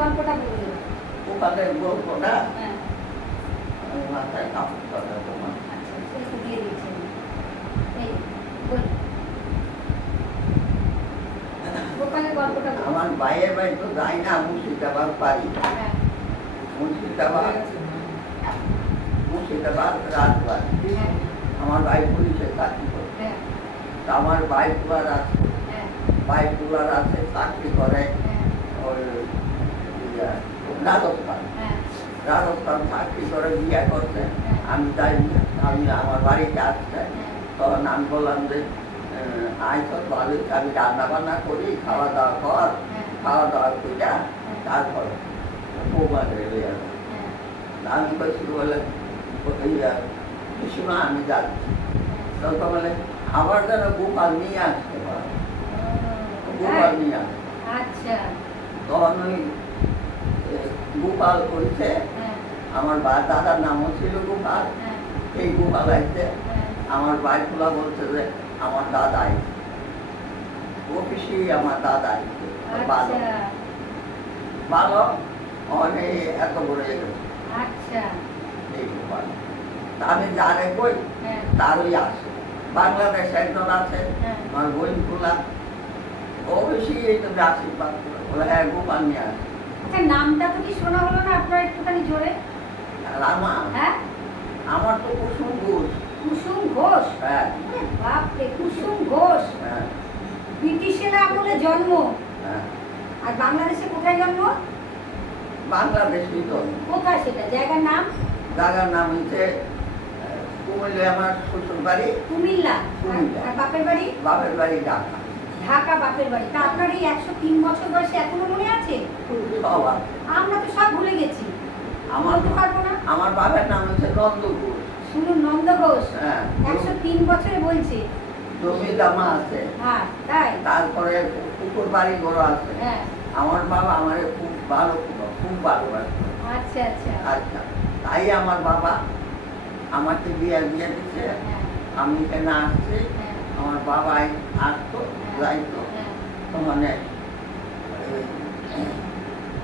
গল্পটা বলুন। গোপালের গল্পটা হ্যাঁ। মাথায় কাপড় কথা তোমার। আচ্ছা, একটু দিয়ে দিচ্ছেন। এই বলুন। গোপালের গল্পটা বলুন। আমার ভাইয়ের বাড়ি তো যাই না, মুর্শিদাবাদ বাড়ি। হ্যাঁ। মুর্শিদাবাদ রাজবাড়ি। হ্যাঁ। আমার ভাই পুলিশের চাকরি করে। হ্যাঁ। তা আমার ভাই পুলার আছে, হ্যাঁ। ভাই পুলার আছে, চাকরি করে হ্যাঁ। ওই রাজস্থান। হ্যাঁ। রাজস্থান চাকরি করে বিয়ে করছে। হ্যাঁ। আমি যাই না, আমি আমার বাড়িতে আসছে। হ্যাঁ। তখন আমি বললাম যে আইসো ভালো, আমি রান্না বান্না করি, খাওয়া দাওয়া কর, হ্যাঁ। খাওয়া দাওয়া করিয়া তারপর বৌমা রেলে যাবো। হ্যাঁ। আমি বলছি বলে পিসিমা আমি যাচ্ছি। তখন বলে আবার যেন গোপাল নিয়ে আসতে পারে, গোপাল নিয়ে আসতে। আচ্ছা। তখন ওই গোপাল করেছে, হ্যাঁ। আমার দাদার নামও ছিল গোপাল। হ্যাঁ। এই গোপাল আইছে, হ্যাঁ। আমার বাইকুলা বলছে যে আমার দাদা আইছে, ও পিসি আমার দাদা আইছে। ভালো আচ্ছা। ভালো অনেক এত বড় হয়ে গেছে আচ্ছা। এই গোপাল। তা আমি জানে কই হ্যাঁ। তারই আসে। বাংলাদেশ একজন আছে, হ্যাঁ। আমার বইনকুলা, ও বেশি এই তো আশীর্বাদ করে বলে হ্যাঁ গোপাল নিয়ে আসে। আচ্ছা, নামটা তো কি শোনা হলো না আপনার একটুখানি জোরে? আর হ্যাঁ। আমার তো কুসুম ঘোষ। কুসুম ঘোষ। হ্যাঁ। বাপরে, কুসুম ঘোষ। হ্যাঁ। ব্রিটিশের আমলে জন্ম। হ্যাঁ। আর বাংলাদেশে কোথায় জন্ম? বাংলাদেশ ভিতর। কোথায় সেটা? জায়গার নাম? জায়গার নাম হচ্ছে কুমিল্লা, আমার শ্বশুর বাড়ি কুমিল্লা। কুমিল্লা। আর বাপের বাড়ি? বাপের বাড়ি ঢাকা। ঢাকা বাপের বাড়ি। তা আপনার এই 103 বছর বয়সে এখনো মনে আছে? সব আছে। আমরা তো সব ভুলে গেছি, আমার বলতে পারবো না। আমার বাবার নাম হচ্ছে নন্দ ঘোষ। শুনুন, নন্দ ঘোষ। হ্যাঁ। 103 বছরে বলছে। জমি জামা আছে। হ্যাঁ, তাই? তারপরে পুকুর বাড়ি ঘর আছে। হ্যাঁ। আমার বাবা আমারে খুব ভালো, খুব ভালোবাসত। আচ্ছা আচ্ছা। আচ্ছা, তাই আমার বাবা আমাকে বিয়ে দিয়ে দিচ্ছে। হ্যাঁ। আমি এখানে আসছি, হ্যাঁ। আমার বাবা আসতো যাইতো, হ্যাঁ। তো মানে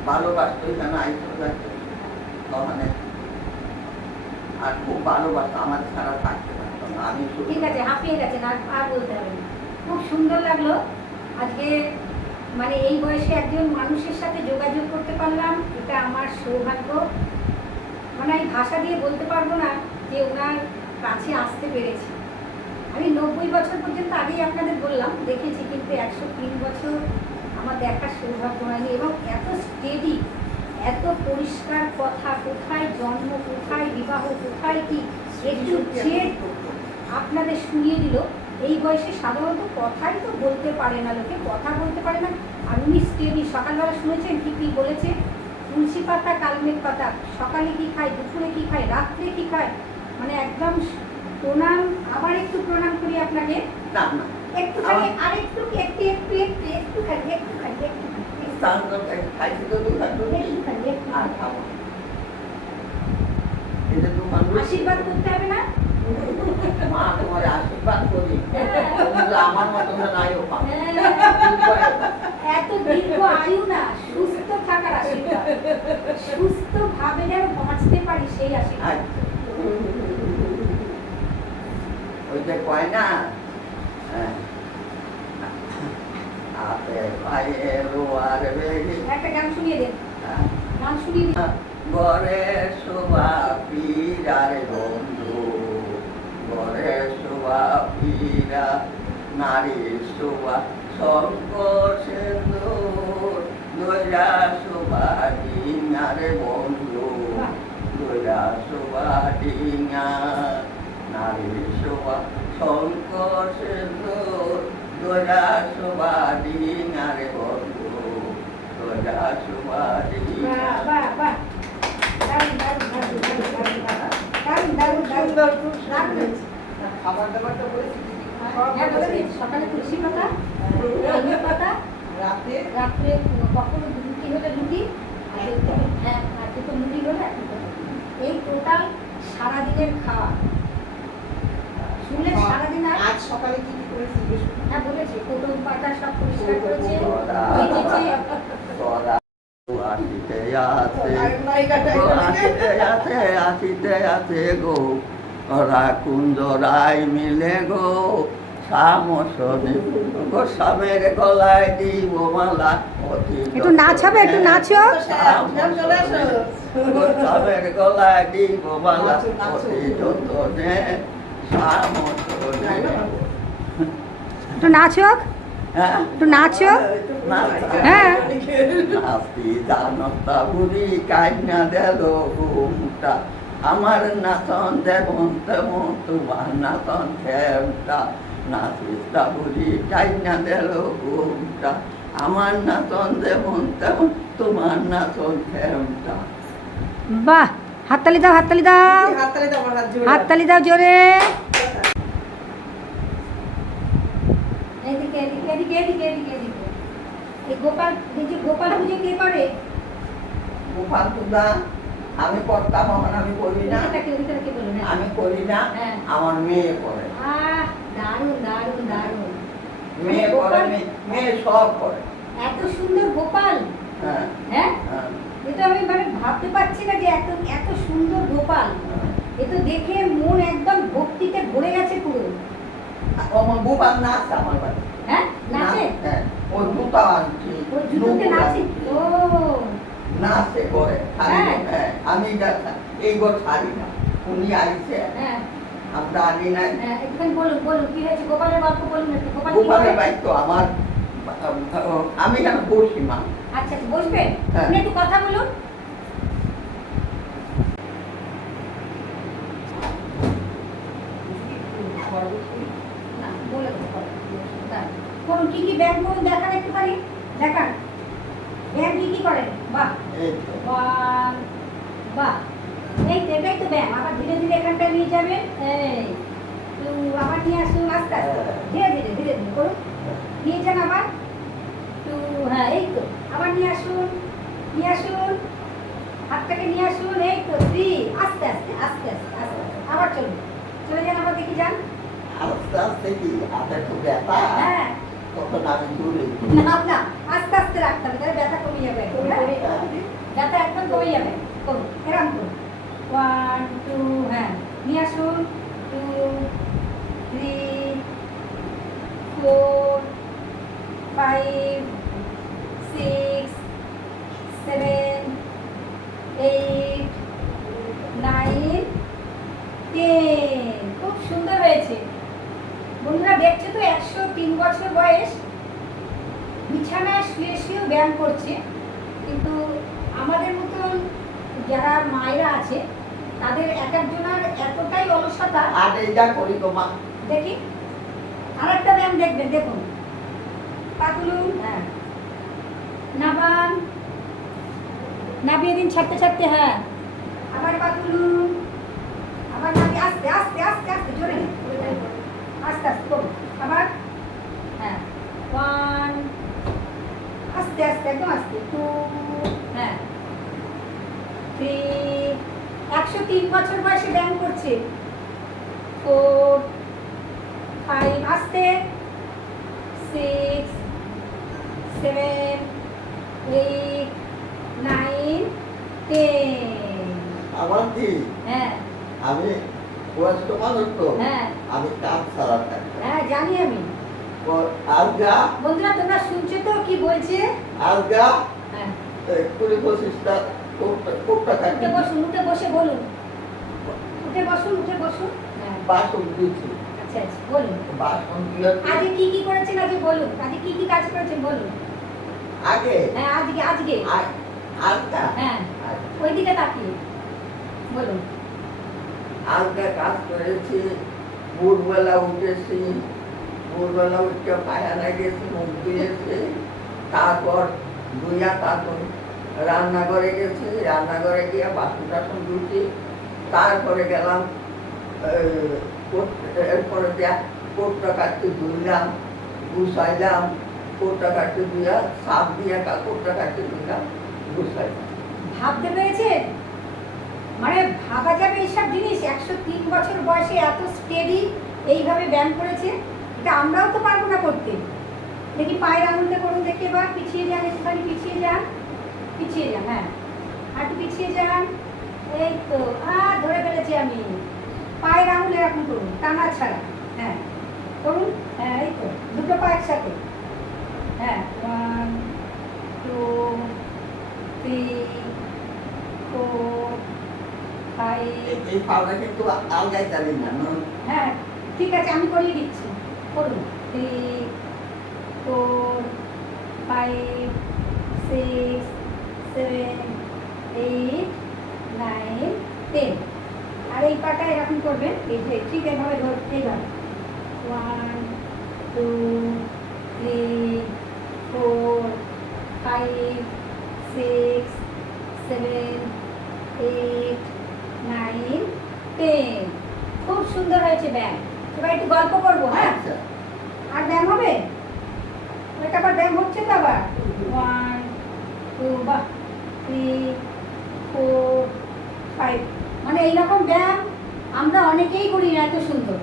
ভালোবাসতো, এখানে আইতো যাইতো, তো মানে আর খুব ভালোবাসতো, আমার ছাড়া থাকতে পারতো না। আমি শুধু ঠিক আছে, হাঁপিয়ে গেছেন, আর বলতে হবে না। খুব সুন্দর লাগলো আজকে, মানে এই বয়সে একজন মানুষের সাথে যোগাযোগ করতে পারলাম, এটা আমার সৌভাগ্য। মানে আমি ভাষা দিয়ে বলতে পারবো না যে ওনার কাছে আসতে পেরেছি। আমি 90 বছর পর্যন্ত আগেই আপনাদের বললাম দেখেছি, কিন্তু 103 বছর আমার দেখার সৌভাগ্য হয়নি। এবং এত স্টেডি, এত পরিষ্কার কথা, কোথায় জন্ম, কোথায় বিবাহ, কোথায় কি, একটু জেদ আপনাদের শুনিয়ে দিল। এই বয়সে সাধারণত কথাই তো বলতে পারে না, লোকে কথা বলতে পারে না। আর উনি স্টেডি। সকালবেলা শুনেছেন কি কি বলেছে? তুলসী পাতা, কালমেঘ পাতা, সকালে কি খায়, দুপুরে কি খায়, রাত্রে কি খায়, মানে একদম প্রণাম। আবার একটু প্রণাম করি আপনাকে। না না একটুখানি, আর একটু, একটু একটু একটু একটুখানি একটুখানি স্নান করতে খাইছি তো দোকান করবি একটুখানি আর খাবো। এটা দোকান আশীর্বাদ করতে হবে না? মা তোমার আশীর্বাদ করি, আমার মতন নাই ও পাবে। এত দীর্ঘ আয়ু না, সুস্থ থাকার আশীর্বাদ, সুস্থ ভাবে যেন বাঁচতে পারি সেই আশীর্বাদ। ওই যে কয় না আপে পায়ে রোয়ার বেরি, একটা গান শুনিয়ে দেন, গান শুনিয়ে দিন। ঘরে শোভা পীরারে বন্ধু, ঘরে শোভা পীরা, নারী শোভা শঙ্কর সেন্দুর, দৈরা শোভা ডিঙারে বন্ধু, দৈরা শোভা ডিঙা, নারী শোভা শঙ্কর সেন্দুর, দৈরা শোভা ডিঙারে বন্ধু, দৈরা শোভা ডিঙা। বাহ বাহ বাহ, দারুণ দারুণ দারুণ দারুণ দারুণ দারুণ দারুণ দারুণ দারুণ। খাবার দাবারটা বলেছি কি কি খায়? হ্যাঁ, বলে দিন। সকালে তুলসী পাতা, কালমেঘ পাতা, রাতে রাত্রে কখনো রুটি হলে রুটি, আর হ্যাঁ, আর দুটো মুড়ি হলে এক দুটো। এই টোটাল সারাদিনের খাওয়া। শুনলে সারাদিন আর আজ সকালে কি কি করেছি বেশ? হ্যাঁ বলেছি, কোটম পাতা সব পরিষ্কার করেছে, তোরা ভেজেছে। তোরা আসিতে আছে নায়িকাটা গো, আসিতে আছে আসিতে আছে গো, ওরা কুঞ্জরাই মিলে গো, সামসনে গো সামের গলায় দিব মালা, অতি একটু নাচ হবে, একটু নাচো। চলে আসো। গো সামের গলায় দিব মালা, নাচো, নাচো। অতি যতনে সামসনে। একটু নাচো, হ্যাঁ একটু নাচো। হ্যাঁ হ্যাঁ। নাচি জানতা বুড়ি কাইনা দেল ঘুমটা, আমার নাচন যেমন তেমন তোমার নাচন খেমটা, নাচিস্তা বুড়ি কাইনা দেল ঘুমটা, আমার নাচন যেমন তেমন তোমার নাচন খেমটা। বাহ, হাততালি দাও, হাততালি দাও, হাততালি দাও, আমার হাত জোড়া। হাততালি দাও জোরে। এদিকে এদিকে এদিকে এদিকে এদিকে এদিকে। এই গোপাল, এই যে গোপাল পুজো কে করে? গোপাল পূজা আমি করতাম, এখন আমি করি না, ওইটাকে বলো না। আমি করি না, হ্যাঁ। আমার মেয়ে করে, আহ, দারুণ দারুণ দারুণ। মেয়ে করে, মেয়ে সব করে। এত সুন্দর গোপাল, হ্যাঁ হ্যাঁ, হ্যাঁ এটা আমি মানে ভাবতে পারছি না যে এত এত সুন্দর গোপাল। এ তো দেখে মন একদম ভক্তিতে ভরে গেছে পুরো। আমার গোপাল নাচ আমার বাড়ি। হ্যাঁ, নাচে? হ্যাঁ, ও জুতা আনছি, ওই জুতোতে নুপুর নাচে? আনছি। ও, নাচে করে, খালি হ্যাঁ। হ্যাঁ, আমি এই গো ছাড়ি না, উনি আইছে, হ্যাঁ, আমরা আনি নাই। হ্যাঁ, একটুখানি বলুন বলুন কি হয়েছে, গোপালের গল্প বলুন একটু। গোপাল কি গোপালের করে? বাড়ি তো আমার, আমি কেন বসি মা। আচ্ছা আচ্ছা, বসবেন? হ্যাঁ। আপনি একটু কথা বলুন। না, বলে দেবো, বলে দেবো। দাঁড়ান। করুন, কি কি ব্যায়াম করুন দেখান একটুখানি, দেখান। ব্যায়াম কি কি করেন? বাহ, এই তো। বাহ, বাহ। এই তো, এটাই তো ব্যায়াম। আবার ধীরে ধীরে এখানটা নিয়ে যাবেন। এই তো, আবার নিয়ে আসুন আস্তে আস্তে, ধীরে ধীরে ধীরে ধীরে করুন। নিয়ে যান আবার তো, হ্যাঁ এই তো, আবার নিয়ে আসুন, নিয়ে আসুন, হাতটাকে নিয়ে আসুন। এই তো, 3, আস্তে আস্তে আস্তে আস্তে আস্তে আস্তে। আবার চলুন, চলে যান, আবার দেখি যান। আস্তে আস্তে কি হাতে তো ব্যথা, হ্যাঁ, তখন আমি দূরে। না না, আস্তে আস্তে রাখতে হবে, তাহলে ব্যথা কমে যাবে একদম, হ্যাঁ? ব্যথা একদম কমে যাবে। করুন, এরকম করুন। 1 2, হ্যাঁ, নিয়ে আসুন। 2 3 4 5 6 7 8 9 10। খুব সুন্দর হয়েছে। বন্ধুরা দেখছো তো, 103 বছর বয়স, বিছানায় শুয়ে শুয়েও ব্যায়াম করছে। কিন্তু আমাদের মতন যারা মায়েরা আছে, তাদের এক একজনের এতটাই অলসতা। আর এইটা করি তো মা। দেখি, আর একটা ব্যায়াম দেখবেন, দেখুন। পা তুলুন, হ্যাঁ, নাবান, নাবিয়ে দিন ছাড়তে ছাড়তে, হ্যাঁ, আবার পা তুলুন, আবার নাবিয়ে, আস্তে আস্তে আস্তে আস্তে, জোরে না, আস্তে আস্তে করুন। আবার, হ্যাঁ, 1, আস্তে আস্তে, একদম আস্তে, 2, হ্যাঁ, 3, 103 বছর বয়সে ব্যায়াম করছে। 4 5, আস্তে, 6 7 8 9 10। আমার কি, হ্যাঁ আমি বয়স্ক মানুষ তো, হ্যাঁ আমি কাজ ছাড়া থাকি। হ্যাঁ, জানি আমি। আলগা বন্ধুরা তোমরা শুনছো তো কি বলছে? আলগা হ্যাঁ, 20-25টা কোপটা থাকি। উঠে বসুন, উঠে বসে বলুন, উঠে বসুন, উঠে বসুন। হ্যাঁ, বাসন দিচ্ছি, আচ্ছা আচ্ছা, বলুন। বাসন দিয়ে আজকে কি কি করেছেন, আজকে বলুন। আজকে কি কি কাজ করেছেন বলুন। আগে হ্যাঁ, আজকে আজকে আলগা হ্যাঁ, ওইদিকে তাকিয়ে বলুন। আলগা কাজ করেছি, ভোরবেলা উঠেছি, ভোরবেলা উঠে পায়খানা গেছি, মুখ ধুয়েছি, তারপর ধুইয়া তারপর রান্নাঘরে গেছি, রান্নাঘরে গিয়ে বাসন টাসন ধুছি, তারপরে গেলাম, এরপরে দিয়া কোটটা কাটতে ধুইলাম, গুছাইলাম, কোটটা কাটতে ধুইয়া সাপ দিয়ে কোটটা কাটতে ধুইলাম, গুছাইলাম। ভাবতে পেরেছে, মানে ভাবা যাবে এইসব জিনিস? 103 বছর বয়সে এত স্টেডি এইভাবে ব্যায়াম করেছে। এটা আমরাও তো পারবো না করতে। দেখি পায়ের আঙুলটা করুন, দেখি এবার পিছিয়ে যান, একটুখানি পিছিয়ে যান। পিছিয়ে যান, হ্যাঁ আর একটু পিছিয়ে যান। এই তো ধরে ফেলেছি আমি। পায়ের আঙুল এরকম করুন, টানা ছাড়া। হ্যাঁ করুন, হ্যাঁ এই তো দুটো পা একসাথে। হ্যাঁ 1 2 3 4 5। এই পাওটা কিন্তু আলগাই জানি না হ্যাঁ ঠিক আছে, আমি করিয়ে দিচ্ছি, করুন। 3 4 5 6 7 8 9 10। আর এই পাটা এরকম করবেন, এই যে ঠিক এভাবে ধরতে এইভাবে 1 2 3 4 5 6 7 8 9 10। খুব সুন্দর হয়েছে ব্যায়াম। এবার একটু গল্প করবো, হ্যাঁ আচ্ছা আর ব্যায়াম হবে, এটা আবার ব্যায়াম হচ্ছে তো আবার 1 2 বা 3 4 5। মানে এইরকম ব্যায়াম আমরা অনেকেই করি না, এত সুন্দর।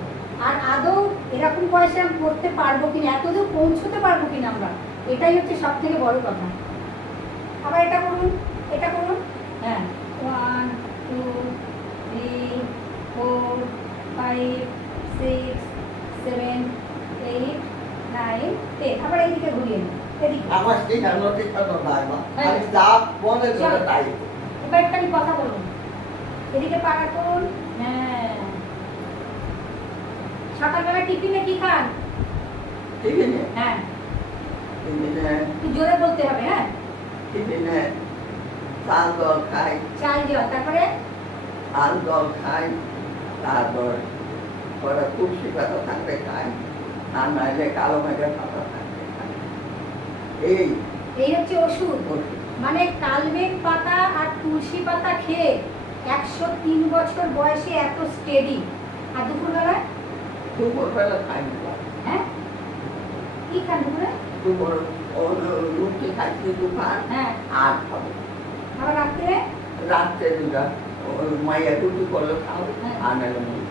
আর আদৌ এরকম বয়সে আমি করতে পারবো কিনা, এতদূর পৌঁছতে পারবো কিনা আমরা, এটাই হচ্ছে সব থেকে বড় কথা। আবার এটা করুন, এটা করুন, হ্যাঁ 1 2 3 4 5 6 7 8 9 10। আবার এইদিকে ঘুরিয়ে নিন, এদিকে। আমার শেখানো শেখানো নাই মা হ্যাঁ। আমি যা মনে করে তাই এবার একটু কথা বলুন, এদিকে পা রাখুন। হ্যাঁ সকালবেলা টিফিনে কি খান? টিফিনে হ্যাঁ টিফিনে একটু জোরে বলতে হবে, হ্যাঁ টিফিনে চাল জল খাই চাল জল, তারপরে আলু জল খাই তারপর পরে তুলসী পাতা থাকলে খাই আর নাইলে কালো মেঘের পাতা থাকলে খাই এই এই হচ্ছে ওষুধ। ওষুধ। মানে কালমেঘ পাতা আর তুলসী পাতা খেয়ে 103 বছর বয়সে এত স্টেডি। আর দুপুরবেলায় দুপুরবেলা খাই না হ্যাঁ কি খান দুপুরে? দুপুর রুটি খাইছি দুপুর হ্যাঁ আর খাবো আবার রাত্রে রাত্রে দুটা মাইয়া রুটি করলে খাও হ্যাঁ। আর নাইলে মুড়ি।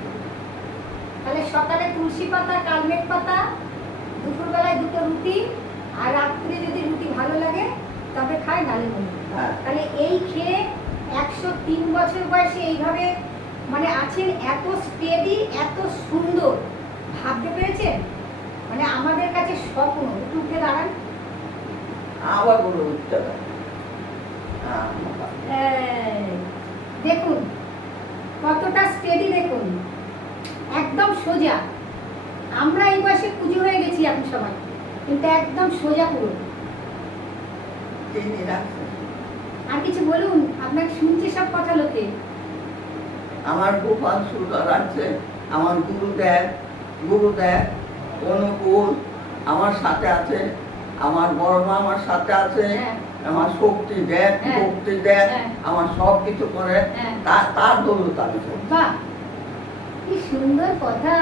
তাহলে সকালে তুলসী পাতা কালমেঘ পাতা, দুপুরবেলায় দুটো রুটি, আর রাত্রে যদি রুটি ভালো লাগে তবে খায়, নালে মুড়ি। হ্যাঁ তাহলে এই খেয়ে 103 বছর বয়সে এইভাবে মানে আছেন, এত স্টেডি, এত সুন্দর। ভাবতে পেরেছেন? মানে আমাদের কাছে স্বপ্ন। একটু উঠে দাঁড়ান। আবার বলো উঠতে পারে এই, দেখুন কতটা স্টেডি, দেখুন একদম সোজা। আমরা এই বয়সে পুজো হয়ে গেছি এখন সবাই, কিন্তু একদম সোজা পুরো। চিনি রাখছে আর কিছু বলুন, আপনাকে শুনছে সব কথা লোকে। আমার গোপাল সুন্দর আছে, আমার গুরুদেব অনুকূল আমার সাথে আছে, আমার বড় মা আমার সাথে আছে, হ্যাঁ। আমার শক্তি দেয় হ্যাঁ। ভক্তি দেয়, হ্যাঁ। আমার সব কিছু করে, হ্যাঁ। তার দৌলত আমি করি। বাহ কি সুন্দর কথা।